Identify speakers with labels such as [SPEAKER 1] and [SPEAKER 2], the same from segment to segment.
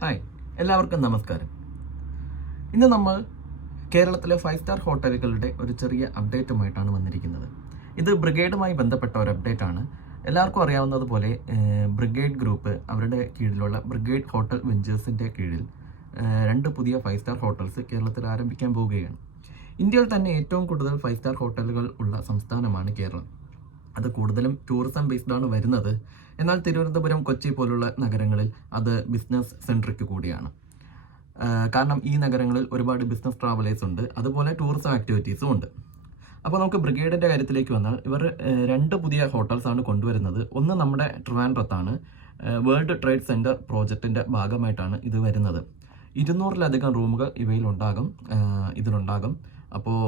[SPEAKER 1] Hi എല്ലാവർക്കും നമസ്കാരം. ഇന്ന് നമ്മൾ കേരളത്തിലെ ഫൈവ് സ്റ്റാർ ഹോട്ടലുകളുടെ ഒരു ചെറിയ അപ്ഡേറ്റുമായിട്ടാണ് വന്നിരിക്കുന്നത്. ഇത് ബ്രിഗേഡുമായി ബന്ധപ്പെട്ട ഒരു അപ്ഡേറ്റ് ആണ് എല്ലാവർക്കും അറിയാവുന്നതുപോലെ ബ്രിഗേഡ് ഗ്രൂപ്പ് അവരുടെ കീഴിലുള്ള ബ്രിഗേഡ് ഹോട്ടൽ വെഞ്ചേഴ്സിന്റെ കീഴിൽ രണ്ട് പുതിയ ഫൈവ് സ്റ്റാർ ഹോട്ടൽസ് കേരളത്തിൽ ആരംഭിക്കാൻ പോവുകയാണ്. ഇന്ത്യയിൽ തന്നെ ഏറ്റവും കൂടുതൽ ഫൈവ് സ്റ്റാർ ഹോട്ടലുകൾ ഉള്ള സംസ്ഥാനമാണ് കേരളം. അത് കൂടുതലും ടൂറിസം ബേസ്ഡ് ആണ് വരുന്നത്. എന്നാൽ തിരുവനന്തപുരം കൊച്ചി പോലുള്ള നഗരങ്ങളിൽ അത് ബിസിനസ് സെൻട്രിക്ക് കൂടിയാണ്. കാരണം ഈ നഗരങ്ങളിൽ ഒരുപാട് ബിസിനസ് ട്രാവലേഴ്സ് ഉണ്ട്. അതുപോലെ ടൂറിസം ആക്ടിവിറ്റീസും ഉണ്ട്. അപ്പോൾ നമുക്ക് ബ്രിഗേഡിന്റെ കാര്യത്തിലേക്ക് വന്നാൽ ഇവർ രണ്ട് പുതിയ ഹോട്ടൽസാണ് കൊണ്ടുവരുന്നത്. ഒന്ന് നമ്മുടെ ട്രിവാൻഡ്രത്താണ് വേൾഡ് ട്രേഡ് സെന്റർ പ്രോജക്റ്റിന്റെ ഭാഗമായിട്ടാണ് ഇത് വരുന്നത്. ഇരുന്നൂറിലധികം റൂമുകൾ ഇവയിലുണ്ടാകും. ഇതിലുണ്ടാകും. അപ്പോൾ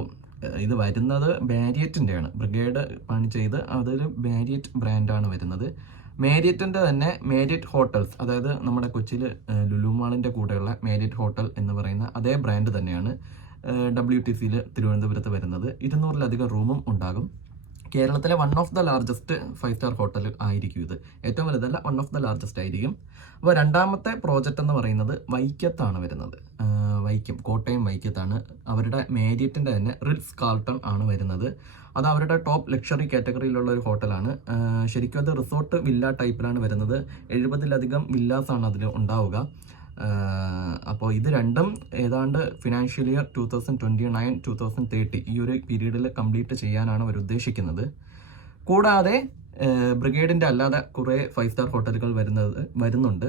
[SPEAKER 1] ഇത് വരുന്നത് ബാരിയറ്റിന്റെയാണ് ബ്രിഗേഡ് പണി ചെയ്ത് അതൊരു ബാരിയറ്റ് ബ്രാൻഡാണ് വരുന്നത്. മേരിയറ്റിന്റെ തന്നെ മേരിയറ്റ് ഹോട്ടൽസ് അതായത് നമ്മുടെ കൊച്ചിയിൽ ലുലു മാളിന്റെ കൂടെയുള്ള മേരിയറ്റ് ഹോട്ടൽ എന്ന് പറയുന്ന അതേ ബ്രാൻഡ് തന്നെയാണ് ഡബ്ല്യു ടി സിയിൽ തിരുവനന്തപുരത്ത് വരുന്നത്. ഇരുന്നൂറിലധികം റൂമും ഉണ്ടാകും. കേരളത്തിലെ one of the largest five star hotel ആയിരിക്കും ഇത്. ഏറ്റവും വലുതല്ല വൺ ഓഫ് ദ ലാർജസ്റ്റ് ആയിരിക്കും. അപ്പോൾ രണ്ടാമത്തെ പ്രോജക്റ്റ് എന്ന് പറയുന്നത് വൈക്കത്താണ് വരുന്നത്. വൈക്കം കോട്ടയം വൈക്കത്താണ് അവരുടെ മേരിയറ്റിന്റെ തന്നെ റിറ്റ്സ് കാൾട്ടൺ ആണ് വരുന്നത്. അത് അവരുടെ ടോപ്പ് ലക്ഷറി കാറ്റഗറിയിലുള്ള ഒരു ഹോട്ടലാണ്. ശരിക്കും അത് റിസോർട്ട് വില്ല ടൈപ്പിലാണ് വരുന്നത്. എഴുപതിലധികം വില്ലാസാണ് അതിൽ ഉണ്ടാവുക. അപ്പോൾ ഇത് രണ്ടും ഏതാണ്ട് financial year two thousand twenty nine two thousand thirty ഈ ഒരു പീരീഡിൽ കംപ്ലീറ്റ് ചെയ്യാനാണ് അവർ ഉദ്ദേശിക്കുന്നത്. കൂടാതെ ബ്രിഗേഡിന്റെ അല്ലാതെ കുറേ ഫൈവ് സ്റ്റാർ ഹോട്ടലുകൾ വരുന്നത് വരുന്നുണ്ട്.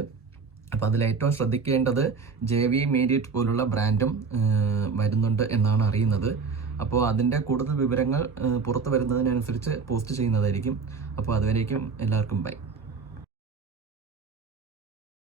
[SPEAKER 1] അപ്പോൾ അതിൽ ഏറ്റവും ശ്രദ്ധിക്കേണ്ടത് ജെ വി മീഡിയറ്റ് പോലുള്ള ബ്രാൻഡും വരുന്നുണ്ട് എന്നാണ് അറിയുന്നത്. അപ്പോൾ അതിന്റെ കൂടുതൽ വിവരങ്ങൾ പുറത്ത് വരുന്നതിനനുസരിച്ച് പോസ്റ്റ് ചെയ്യുന്നതായിരിക്കും. അപ്പോൾ അതുവരേക്കും എല്ലാവർക്കും ബൈ.